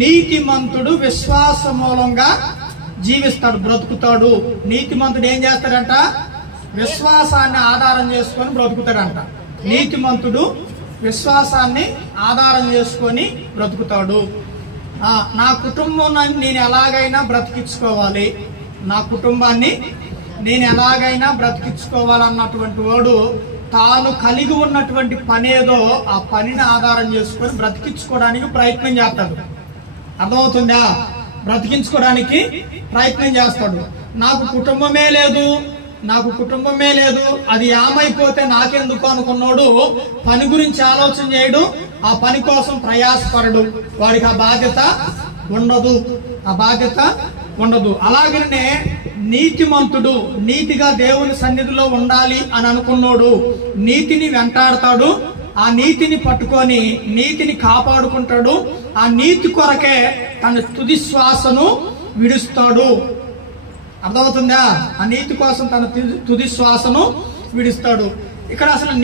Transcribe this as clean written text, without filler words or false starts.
నీతిమంతుడు విశ్వాస మూలంగా జీవిస్తాడు, బ్రతుకుతాడు. నీతిమంతుడు ఏం చేస్తాడంట? విశ్వాసాన్ని ఆధారం చేసుకొని బ్రతుకుతాడంట. నీతిమంతుడు విశ్వాసాన్ని ఆధారం చేసుకొని బ్రతుకుతాడు. నా కుటుంబాన్ని నేను ఎలాగైనా బ్రతికించుకోవాలి, నా కుటుంబాన్ని నేను ఎలాగైనా బ్రతికించుకోవాలన్నటువంటి వాడు తాను కలిగి ఉన్నటువంటి పని ఏదో ఆ పనిని ఆధారం చేసుకొని బ్రతికించుకోవడానికి ప్రయత్నం చేస్తాడు. అర్థమవుతుందా? బ్రతికించుకోవడానికి ప్రయత్నం చేస్తాడు. నాకు కుటుంబమే లేదు, అది ఏమైపోతే నాకెందుకు అనుకున్నాడు పని గురించి ఆలోచన చేయడు, ఆ పని కోసం ప్రయాసపడడు. వాడికి ఆ బాధ్యత ఉండదు. అలాగనే నీతిమంతుడు నీతిగా దేవుని సన్నిధిలో ఉండాలి అని అనుకున్నాడు నీతిని వెంటాడతాడు, ఆ నీతిని పట్టుకొని నీతిని కాపాడుకుంటాడు, ఆ నీతి కొరకే తన తుది శ్వాసను విడుస్తాడు. అర్థమవుతుందా? ఆ నీతి కోసం తన తుది శ్వాసను విడుస్తాడు. ఇక్కడ అసలు